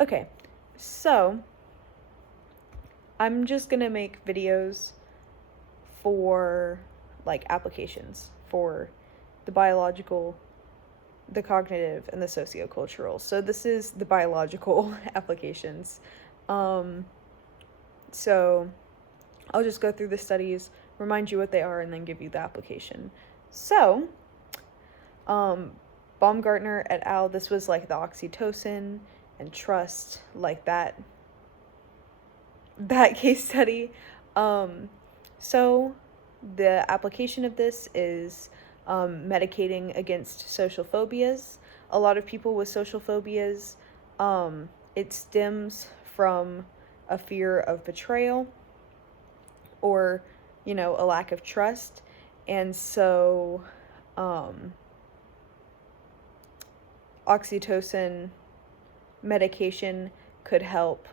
Okay, so I'm just gonna make videos for like applications for the biological, the cognitive, and the sociocultural. So this is the biological applications. Um, so I'll just go through the studies, remind you what they are, and then give you the application. So, um, Baumgartner et al., this was like the oxytocin and trust, like that case study. So the application of this is medicating against social phobias. A lot of people with social phobias, it stems from a fear of betrayal or, a lack of trust. And so, oxytocin medication could help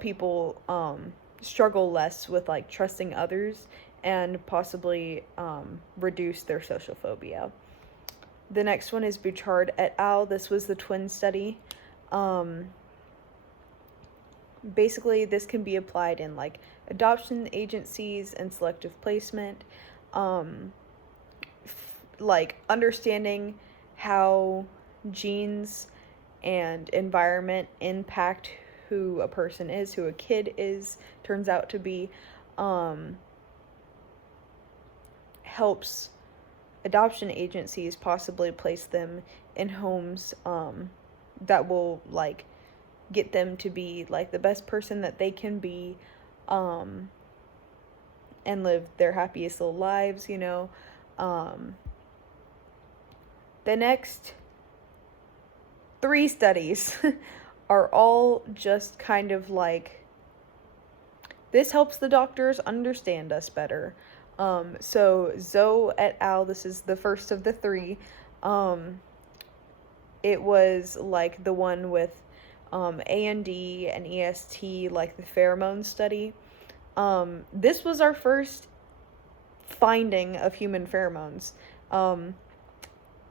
people struggle less with like trusting others and possibly reduce their social phobia. The next one is Bouchard et al. This was the twin study. Basically, this can be applied in like adoption agencies and selective placement. Like understanding how genes and environment impact who a person is, who a kid is, turns out to be, helps adoption agencies possibly place them in homes that will like get them to be like the best person that they can be, and live their happiest little lives. The next 3 studies are all just kind of like, this helps the doctors understand us better. So Zoe et al., this is the first of the 3. It was like the one with A&D and EST, like the pheromone study. This was our first finding of human pheromones,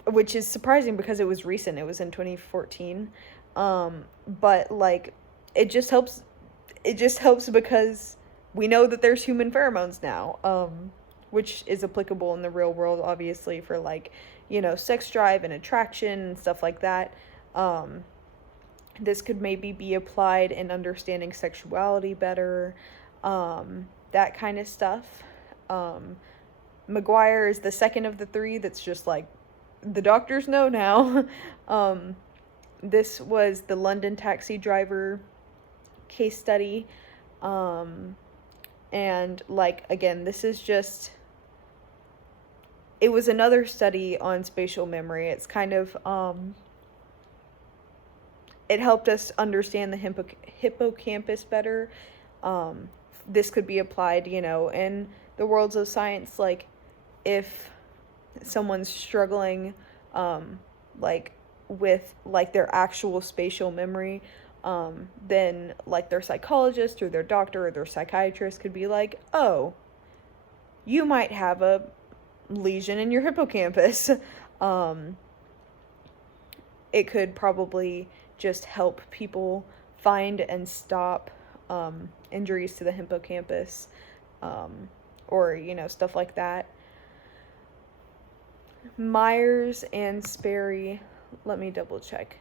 which is surprising because it was recent. It was in 2014. But like, it just helps. It just helps because we know that there's human pheromones now, which is applicable in the real world, obviously, for like, sex drive and attraction and stuff like that. This could maybe be applied in understanding sexuality better, that kind of stuff. McGuire is the second of the 3 that's just like, the doctors know now. This was the London taxi driver case study. And like, again, this is just, it was another study on spatial memory. It's kind of, it helped us understand the hippocampus better. This could be applied, in the worlds of science, like if someone's struggling, like with like their actual spatial memory, then like their psychologist or their doctor or their psychiatrist could be like, oh, you might have a lesion in your hippocampus. It could probably just help people find and stop injuries to the hippocampus, or stuff like that. Myers and Sperry, let me double check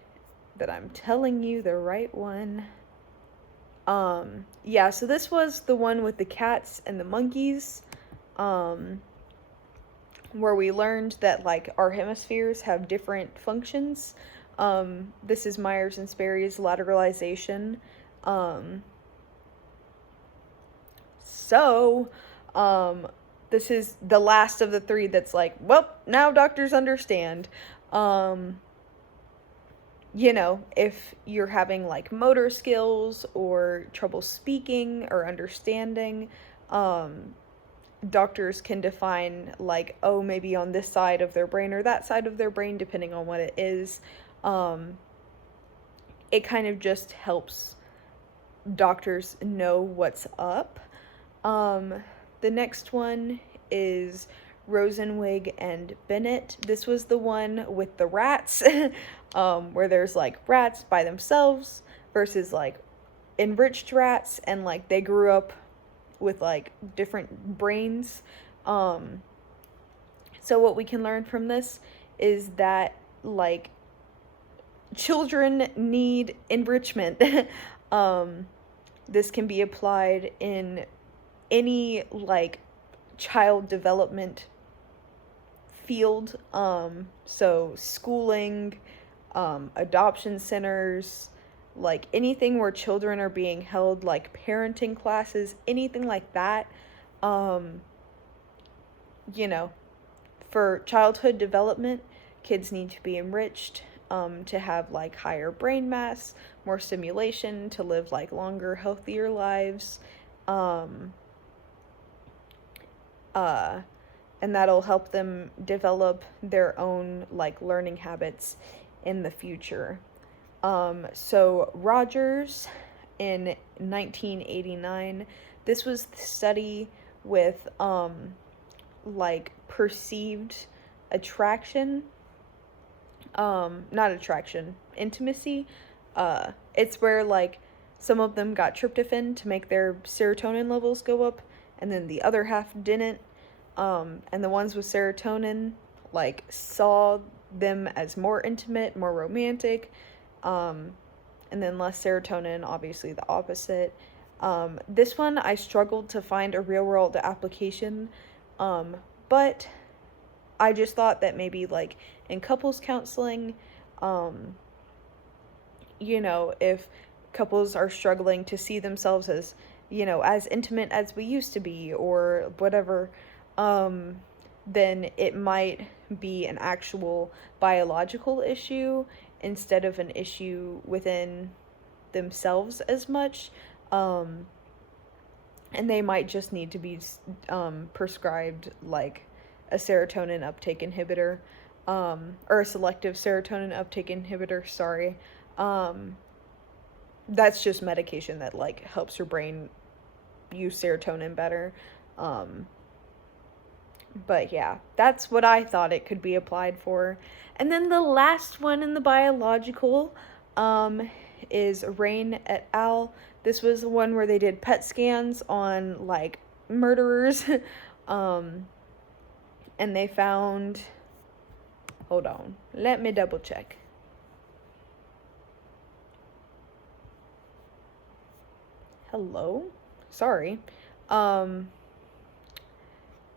that I'm telling you the right one. Yeah, so this was the one with the cats and the monkeys, where we learned that like our hemispheres have different functions. This is Myers and Sperry's lateralization. So, this is the last of the 3 that's like, well, now doctors understand. If you're having like motor skills or trouble speaking or understanding, doctors can define like, oh, maybe on this side of their brain or that side of their brain, depending on what it is. It kind of just helps doctors know what's up. The next one is Rosenwig and Bennett. This was the one with the rats. where there's like rats by themselves versus like enriched rats, and like they grew up with like different brains. So what we can learn from this is that like children need enrichment. This can be applied in any like child development field. So schooling, adoption centers, like anything where children are being held, like parenting classes, anything like that. You know, for childhood development, kids need to be enriched, to have like higher brain mass, more stimulation, to live like longer, healthier lives. And that'll help them develop their own like learning habits in the future. So Rogers in 1989, this was the study with like perceived attraction, not attraction, intimacy. It's where like some of them got tryptophan to make their serotonin levels go up, and then the other half didn't. And the ones with serotonin like saw them as more intimate, more romantic, and then less serotonin, obviously the opposite. This one I struggled to find a real world application, but I just thought that maybe like in couples counseling, you know, if couples are struggling to see themselves as, you know, as intimate as we used to be or whatever, then it might be an actual biological issue instead of an issue within themselves as much. And they might just need to be prescribed like a serotonin uptake inhibitor, or a selective serotonin uptake inhibitor, sorry. That's just medication that like helps your brain use serotonin better. But yeah, that's what I thought it could be applied for. And then the last one in the biological is Rain et al. This was the one where they did PET scans on like murderers. And they found, hold on, let me double check. Hello? Sorry.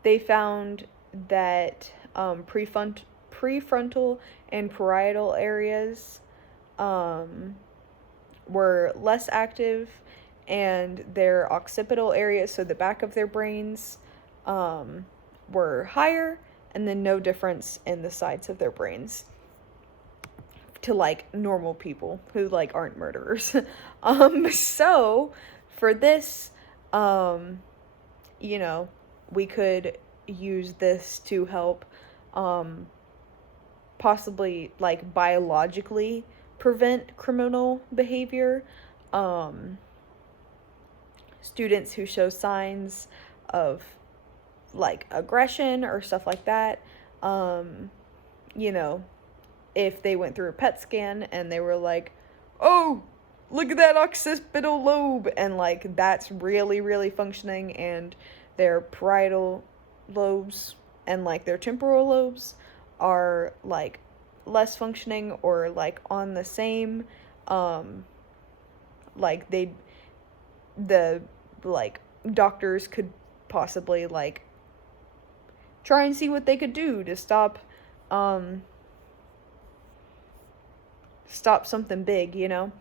They found that prefrontal and parietal areas were less active, and their occipital areas, so the back of their brains, were higher, and then no difference in the sides of their brains to like normal people who like aren't murderers. So for this, you know, we could use this to help possibly like biologically prevent criminal behavior. Students who show signs of like aggression or stuff like that, you know, if they went through a PET scan and they were like, oh, look at that occipital lobe, and like that's really, really functioning, and their parietal lobes and like their temporal lobes are like less functioning or like on the same, like the like doctors could possibly like try and see what they could do to stop something big, you know.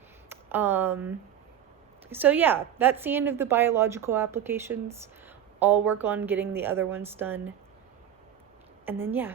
So yeah, that's the end of the biological applications. I'll work on getting the other ones done. And then yeah,